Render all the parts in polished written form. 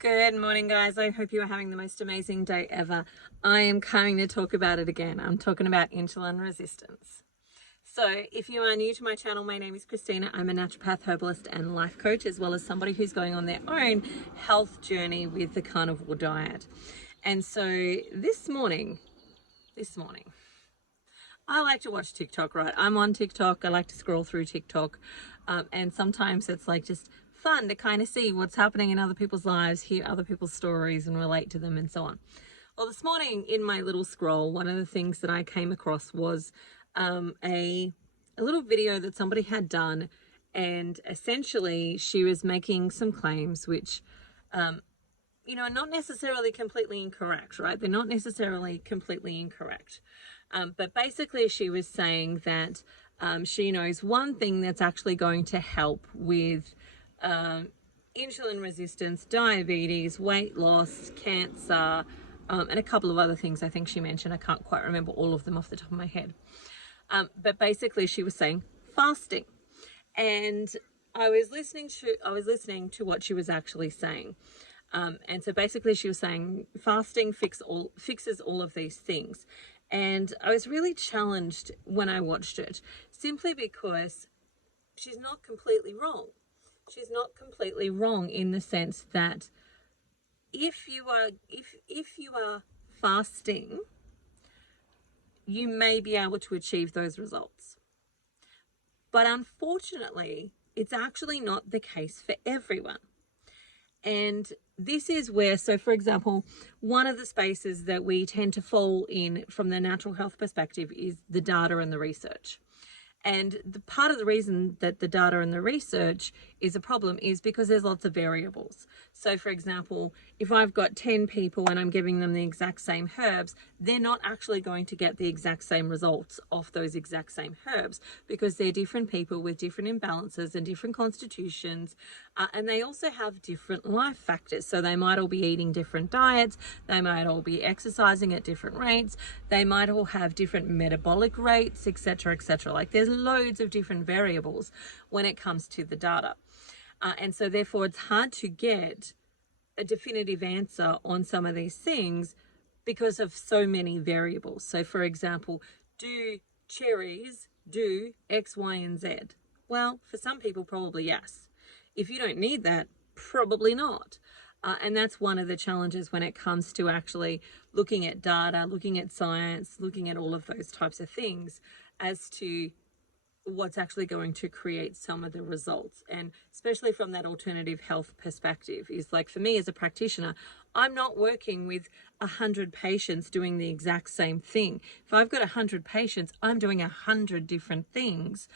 Good morning, guys. I hope you are having the most amazing day ever. I am coming to talk about it again. I'm talking about insulin resistance. So if you are new to my channel, my name is Christina. I'm a naturopath, herbalist, and life coach, as well as somebody who's going on their own health journey with the carnivore diet. And so this morning, I like to watch TikTok, right? I'm on TikTok. I like to scroll through TikTok. And sometimes it's like just fun to kind of see what's happening in other people's lives, hear other people's stories and relate to them and so on. Well, this morning in my little scroll, one of the things that I came across was a little video that somebody had done. And essentially she was making some claims which are not necessarily completely incorrect, right? They're not necessarily completely incorrect. But basically she was saying that she knows one thing that's actually going to help with insulin resistance, diabetes, weight loss, cancer, and a couple of other things I think she mentioned. I can't quite remember all of them off the top of my head. But basically she was saying fasting. And I was listening to what she was actually saying. And so basically she was saying fasting fixes all of these things. And I was really challenged when I watched it, simply because she's not completely wrong. She's not completely wrong in the sense that if you are fasting, you may be able to achieve those results. But unfortunately, it's actually not the case for everyone. And this is where, so for example, one of the spaces that we tend to fall in from the natural health perspective is the data and the research. And the part of the reason that the data and the research is a problem is because there's lots of variables. So for example, if I've got 10 people and I'm giving them the exact same herbs, they're not actually going to get the exact same results off those exact same herbs, because they're different people with different imbalances and different constitutions. And they also have different life factors. So they might all be eating different diets. They might all be exercising at different rates. They might all have different metabolic rates, etc., etc. Like there's loads of different variables when it comes to the data. And so therefore it's hard to get a definitive answer on some of these things because of so many variables. So for example, do cherries do X, Y, and Z? Well, for some people, probably yes. If you don't need that, probably not. And that's one of the challenges when it comes to actually looking at data, looking at science, looking at all of those types of things as to what's actually going to create some of the results. And especially from that alternative health perspective is like, for me as a practitioner, I'm not working with 100 patients doing the exact same thing. If I've got 100 patients, I'm doing 100 different things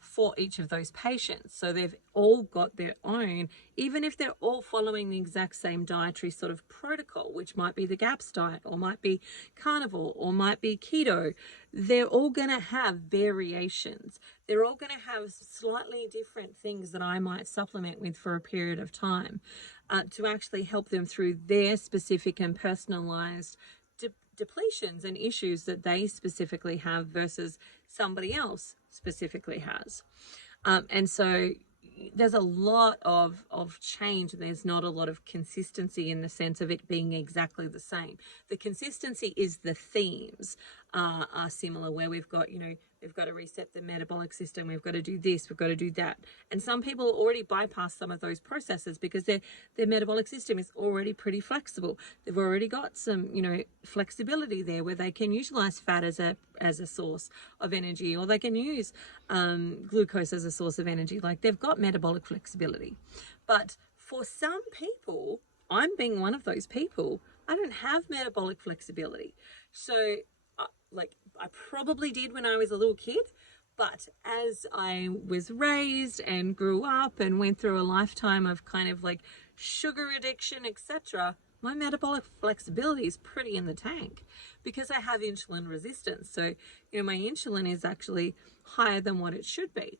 for each of those patients. So they've all got their own, even if they're all following the exact same dietary sort of protocol, which might be the GAPS diet or might be carnivore or might be keto, they're all going to have variations. They're all going to have slightly different things that I might supplement with for a period of time to actually help them through their specific and personalized depletions and issues that they specifically have versus somebody else specifically has. And so there's a lot of change, and there's not a lot of consistency in the sense of it being exactly the same. The consistency is the themes are similar, where we've got, we've got to reset the metabolic system, we've got to do this, we've got to do that. And some people already bypass some of those processes because their metabolic system is already pretty flexible. They've already got some, flexibility there where they can utilize fat as a source of energy, or they can use glucose as a source of energy. Like they've got metabolic flexibility. But for some people, I'm being one of those people, I don't have metabolic flexibility. So I probably did when I was a little kid, but as I was raised and grew up and went through a lifetime of kind of like sugar addiction, etc., my metabolic flexibility is pretty in the tank because I have insulin resistance. So, my insulin is actually higher than what it should be.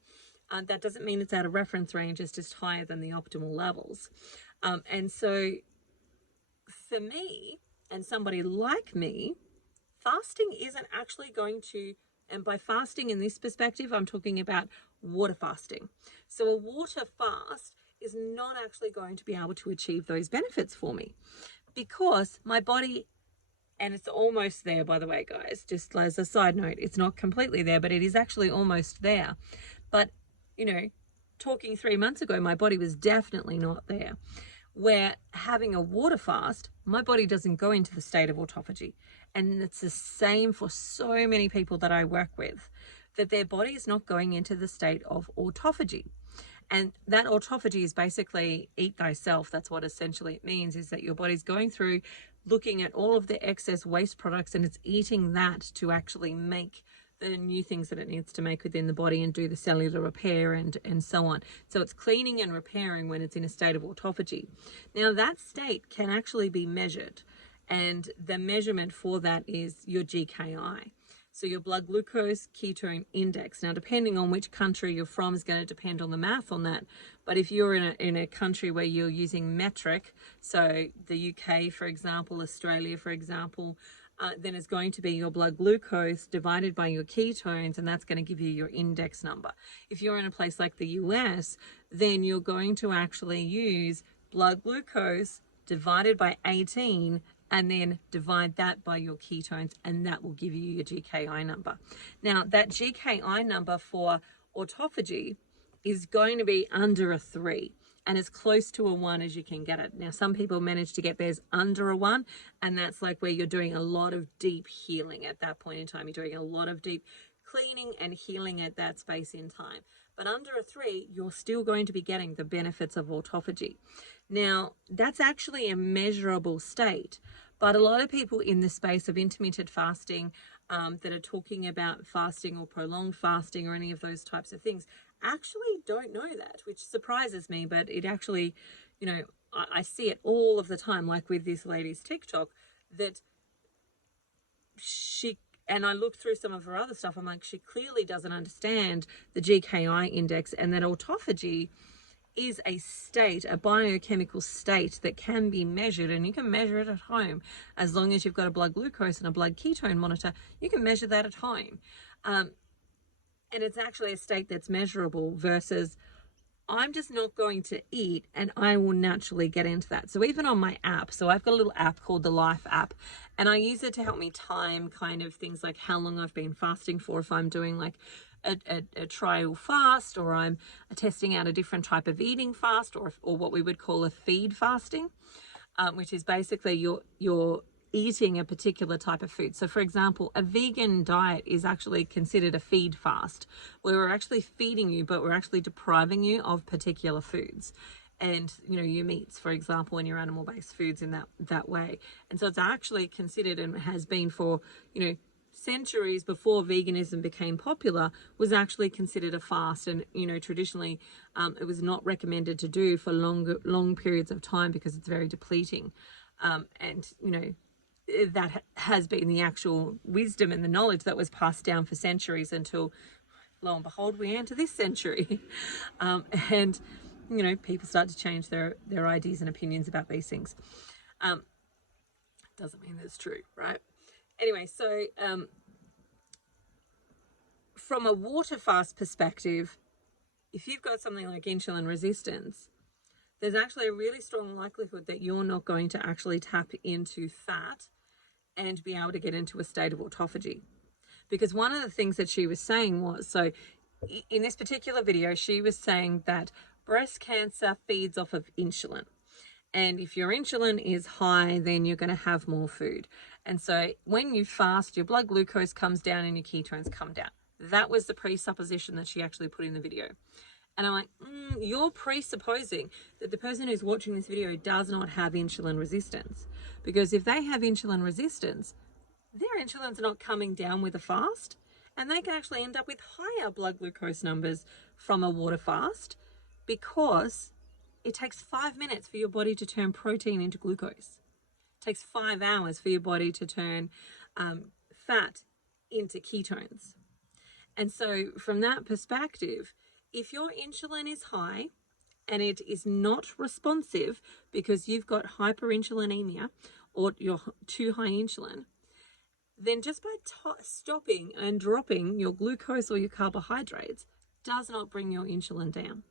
That doesn't mean it's out of reference range, it's just higher than the optimal levels. And so for me and somebody like me, fasting isn't actually going to, and by fasting in this perspective, I'm talking about water fasting. So a water fast is not actually going to be able to achieve those benefits for me, because my body, and it's almost there, by the way, guys, just as a side note, it's not completely there, but it is actually almost there. But, you know, talking 3 months ago, my body was definitely not there. Where having a water fast, my body doesn't go into the state of autophagy. And it's the same for so many people that I work with, that their body is not going into the state of autophagy. And that autophagy is basically eat thyself. That's what essentially it means, is that your body's going through looking at all of the excess waste products, and it's eating that to actually make the new things that it needs to make within the body and do the cellular repair and so on. So it's cleaning and repairing when it's in a state of autophagy. Now that state can actually be measured, and the measurement for that is your GKI. So your blood glucose ketone index. Now, depending on which country you're from is going to depend on the math on that. But if you're in a country where you're using metric, so the UK, for example, Australia, for example, then it's going to be your blood glucose divided by your ketones, and that's going to give you your index number. If you're in a place like the US, then you're going to actually use blood glucose divided by 18, and then divide that by your ketones, and that will give you your GKI number. Now, that GKI number for autophagy is going to be under a 3, and as close to a 1 as you can get it. Now, some people manage to get theirs under a 1, and that's like where you're doing a lot of deep healing at that point in time. You're doing a lot of deep cleaning and healing at that space in time. But under a 3, you're still going to be getting the benefits of autophagy. Now, that's actually a measurable state, but a lot of people in the space of intermittent fasting that are talking about fasting or prolonged fasting or any of those types of things actually don't know that, which surprises me. But it actually, you know, I see it all of the time, like with this lady's TikTok, that she, and I looked through some of her other stuff, I'm like, she clearly doesn't understand the GKI index, and that autophagy is a state, a biochemical state that can be measured, and you can measure it at home. As long as you've got a blood glucose and a blood ketone monitor, you can measure that at home. And it's actually a state that's measurable, versus I'm just not going to eat and I will naturally get into that. So even on my app, so I've got a little app called the Life app, and I use it to help me time kind of things like how long I've been fasting for, if I'm doing like a trial fast, or I'm testing out a different type of eating fast, or what we would call a feed fasting, which is basically you're eating a particular type of food. So for example, a vegan diet is actually considered a feed fast, where we're actually feeding you, but we're actually depriving you of particular foods. And, you know, your meats, for example, and your animal-based foods in that way. And so it's actually considered, and has been for, you know, centuries before veganism became popular, was actually considered a fast. And, you know, traditionally it was not recommended to do for long periods of time, because it's very depleting. And, you know, that has been the actual wisdom and the knowledge that was passed down for centuries, until lo and behold we enter this century. And, you know, people start to change their ideas and opinions about these things. Doesn't mean that it's true, right? Anyway, so from a water fast perspective, if you've got something like insulin resistance, there's actually a really strong likelihood that you're not going to actually tap into fat and be able to get into a state of autophagy. Because one of the things that she was saying was, so in this particular video, she was saying that breast cancer feeds off of insulin. And if your insulin is high, then you're going to have more food. And so when you fast, your blood glucose comes down and your ketones come down. That was the presupposition that she actually put in the video. And I'm like, you're presupposing that the person who's watching this video does not have insulin resistance. Because if they have insulin resistance, their insulin's not coming down with a fast, and they can actually end up with higher blood glucose numbers from a water fast, because it takes 5 minutes for your body to turn protein into glucose. It takes 5 hours for your body to turn fat into ketones. And so from that perspective, if your insulin is high and it is not responsive because you've got hyperinsulinemia or you're too high insulin, then just by stopping and dropping your glucose or your carbohydrates does not bring your insulin down.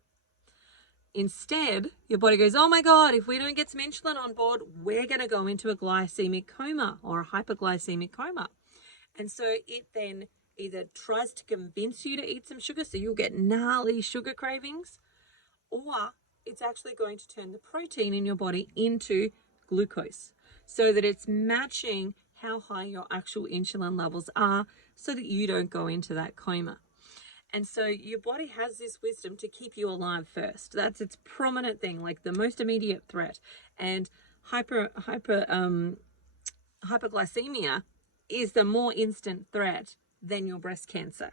Instead, your body goes, oh my God, if we don't get some insulin on board, we're going to go into a glycemic coma or a hyperglycemic coma. And so it then either tries to convince you to eat some sugar, so you'll get gnarly sugar cravings, or it's actually going to turn the protein in your body into glucose so that it's matching how high your actual insulin levels are so that you don't go into that coma. And so your body has this wisdom to keep you alive first. That's its prominent thing, like the most immediate threat. And hyperglycemia is the more instant threat than your breast cancer.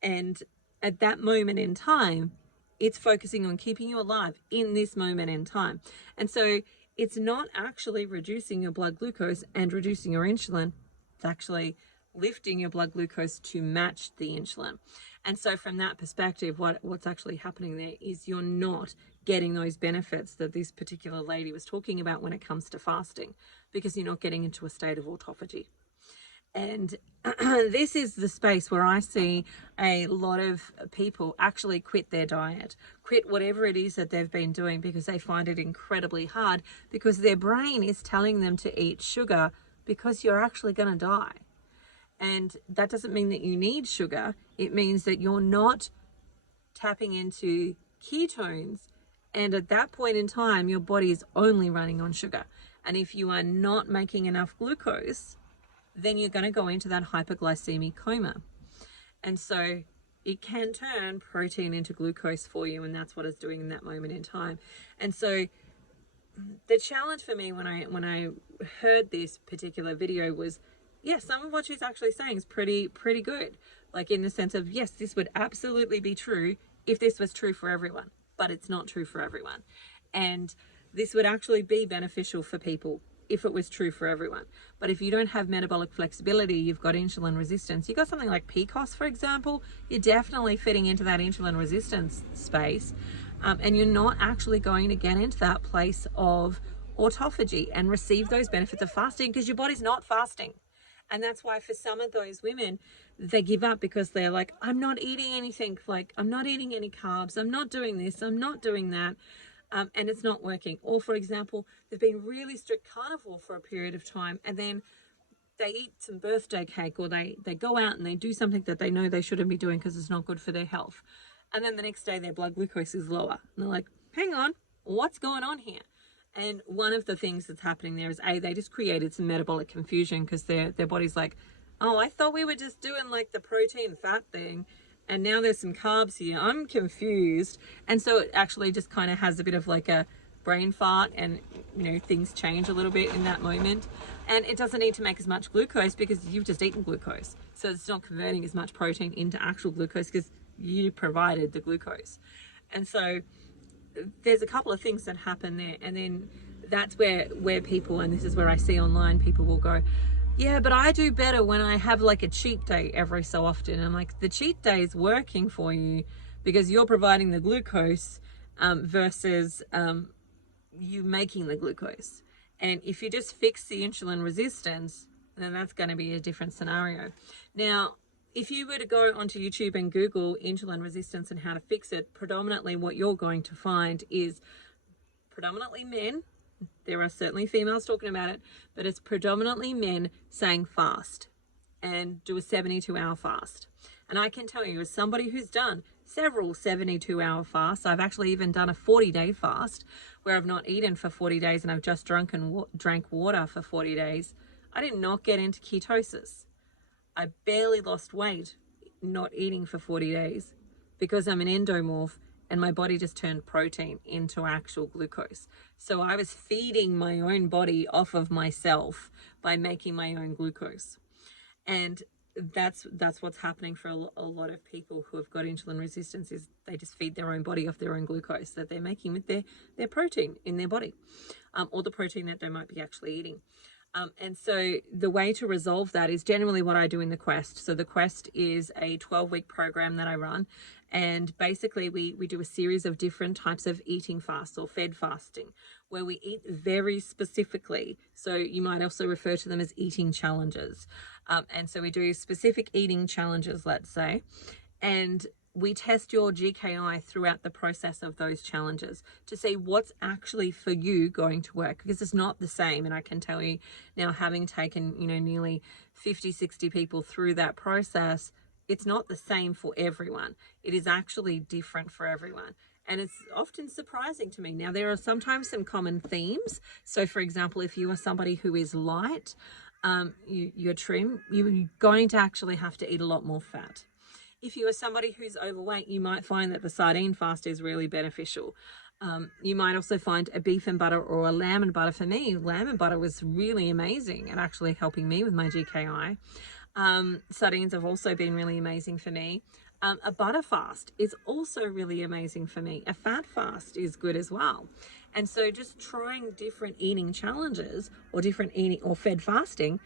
And at that moment in time, it's focusing on keeping you alive in this moment in time. And so it's not actually reducing your blood glucose and reducing your insulin. It's actually lifting your blood glucose to match the insulin. And so from that perspective, what's actually happening there is you're not getting those benefits that this particular lady was talking about when it comes to fasting, because you're not getting into a state of autophagy. And this is the space where I see a lot of people actually quit their diet, quit whatever it is that they've been doing, because they find it incredibly hard, because their brain is telling them to eat sugar because you're actually going to die. And that doesn't mean that you need sugar. It means that you're not tapping into ketones. And at that point in time, your body is only running on sugar. And if you are not making enough glucose, then you're going to go into that hyperglycemic coma. And so it can turn protein into glucose for you, and that's what it's doing in that moment in time. And so the challenge for me when I heard this particular video was, yes, some of what she's actually saying is pretty good. Like, in the sense of, yes, this would absolutely be true if this was true for everyone, but it's not true for everyone. And this would actually be beneficial for people if it was true for everyone. But if you don't have metabolic flexibility, you've got insulin resistance, you've got something like PCOS, for example, you're definitely fitting into that insulin resistance space. And you're not actually going to get into that place of autophagy and receive those benefits of fasting, because your body's not fasting. And that's why for some of those women, they give up, because they're like, I'm not eating anything, like I'm not eating any carbs, I'm not doing this, I'm not doing that. And it's not working. Or, for example, they've been really strict carnivore for a period of time, and then they eat some birthday cake, or they go out and they do something that they know they shouldn't be doing because it's not good for their health. And then the next day their blood glucose is lower. And they're like, hang on, what's going on here? And one of the things that's happening there is, they just created some metabolic confusion, because their body's like, oh, I thought we were just doing like the protein fat thing, and now there's some carbs here. I'm confused. And so it actually just kind of has a bit of like a brain fart, and things change a little bit in that moment. And it doesn't need to make as much glucose because you've just eaten glucose. So it's not converting as much protein into actual glucose because you provided the glucose. And so there's a couple of things that happen there. And then that's where people, and this is where I see online, people will go, yeah, but I do better when I have like a cheat day every so often. And I'm like, the cheat day is working for you because you're providing the glucose versus you making the glucose. And if you just fix the insulin resistance, then that's going to be a different scenario. Now, if you were to go onto YouTube and Google insulin resistance and how to fix it, predominantly what you're going to find is predominantly men. There are certainly females talking about it, but it's predominantly men saying fast and do a 72-hour fast. And I can tell you, as somebody who's done several 72-hour fasts, I've actually even done a 40-day fast where I've not eaten for 40 days and I've just drank water for 40 days. I did not get into ketosis. I barely lost weight not eating for 40 days because I'm an endomorph, and my body just turned protein into actual glucose. So I was feeding my own body off of myself by making my own glucose. And that's what's happening for a lot of people who have got insulin resistance, is they just feed their own body off their own glucose that they're making with their protein in their body, or the protein that they might be actually eating. And so the way to resolve that is generally what I do in the Quest. So the Quest is a 12-week program that I run. And basically we do a series of different types of eating fasts, or fed fasting, where we eat very specifically. So you might also refer to them as eating challenges. And so we do specific eating challenges, let's say. And we test your GKI throughout the process of those challenges to see what's actually for you going to work, because it's not the same. And I can tell you now, having taken, you know, nearly 50, 60 people through that process, it's not the same for everyone. It is actually different for everyone. And it's often surprising to me. Now, there are sometimes some common themes. So for example, if you are somebody who is light, you're trim, you're going to actually have to eat a lot more fat. If you are somebody who's overweight, you might find that the sardine fast is really beneficial. You might also find a beef and butter or a lamb and butter. For me, lamb and butter was really amazing and actually helping me with my GKI. Sardines have also been really amazing for me. A butter fast is also really amazing for me. A fat fast is good as well. And so just trying different eating challenges or different eating or fed fasting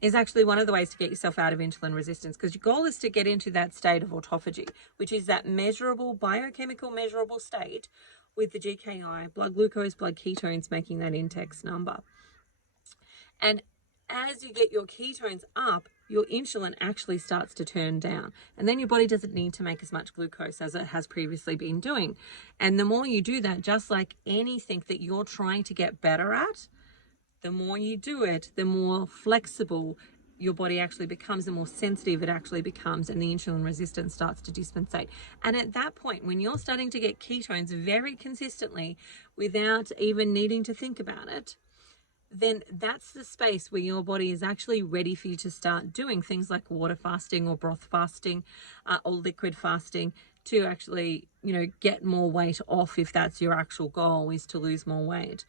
is actually one of the ways to get yourself out of insulin resistance, because your goal is to get into that state of autophagy, which is that measurable, biochemical measurable state with the GKI, blood glucose, blood ketones, making that index number. And as you get your ketones up, your insulin actually starts to turn down. And then your body doesn't need to make as much glucose as it has previously been doing. And the more you do that, just like anything that you're trying to get better at, the more you do it, the more flexible your body actually becomes, the more sensitive it actually becomes, and the insulin resistance starts to dispensate. And at that point, when you're starting to get ketones very consistently without even needing to think about it, then that's the space where your body is actually ready for you to start doing things like water fasting or broth fasting or liquid fasting to actually, you know, get more weight off, if that's your actual goal, is to lose more weight.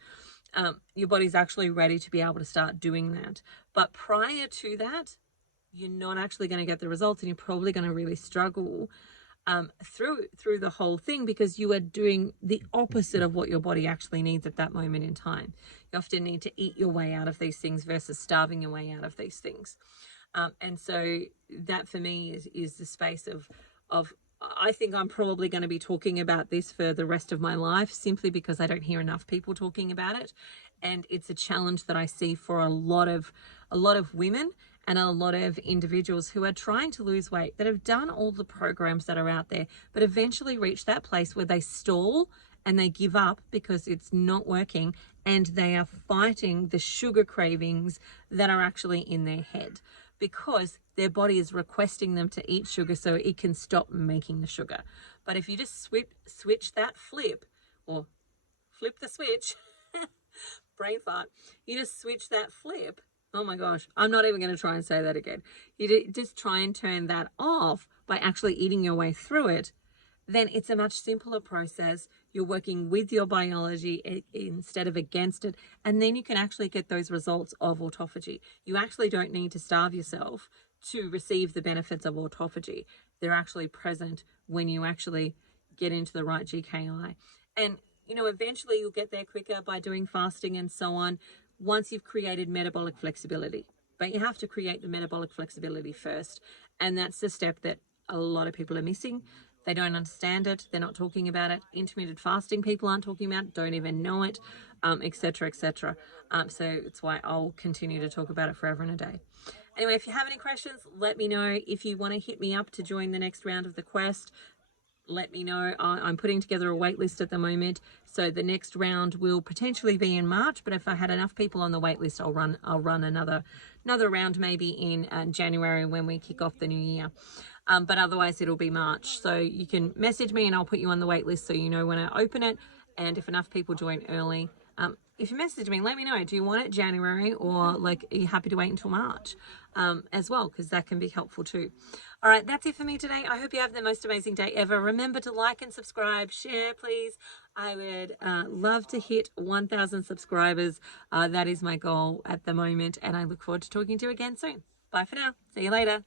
Your body's actually ready to be able to start doing that. But prior to that, you're not actually going to get the results, and you're probably going to really struggle through the whole thing, because you are doing the opposite of what your body actually needs at that moment in time. You often need to eat your way out of these things versus starving your way out of these things. And so that for me is the space of I think I'm probably going to be talking about this for the rest of my life, simply because I don't hear enough people talking about it. And it's a challenge that I see for a lot of women and a lot of individuals who are trying to lose weight, that have done all the programs that are out there, but eventually reach that place where they stall and they give up because it's not working, and they are fighting the sugar cravings that are actually in their head, because their body is requesting them to eat sugar so it can stop making the sugar. But if you just switch that flip, or flip the switch, brain fart, you just switch that flip. Oh my gosh, I'm not even going to try and say that again. You just try and turn that off by actually eating your way through it. Then it's a much simpler process. You're working with your biology instead of against it. And then you can actually get those results of autophagy. You actually don't need to starve yourself to receive the benefits of autophagy. They're actually present when you actually get into the right GKI. And, you know, eventually you'll get there quicker by doing fasting and so on, once you've created metabolic flexibility. But you have to create the metabolic flexibility first. And that's the step that a lot of people are missing. They don't understand it. They're not talking about it. Intermittent fasting people aren't talking about it, don't even know it, etc., etc. So it's why I'll continue to talk about it forever and a day. Anyway, if you have any questions, let me know. If you want to hit me up to join the next round of the quest, let me know. I'm putting together a wait list at the moment, so the next round will potentially be in March, but if I had enough people on the wait list, I'll run another round maybe in January when we kick off the new year. But otherwise it'll be March. So you can message me and I'll put you on the wait list so you know when I open it. And if enough people join early, if you message me, let me know. Do you want it January, or like, are you happy to wait until March as well? Because that can be helpful too. All right, that's it for me today. I hope you have the most amazing day ever. Remember to like and subscribe, share, please. I would love to hit 1,000 subscribers. That is my goal at the moment. And I look forward to talking to you again soon. Bye for now. See you later.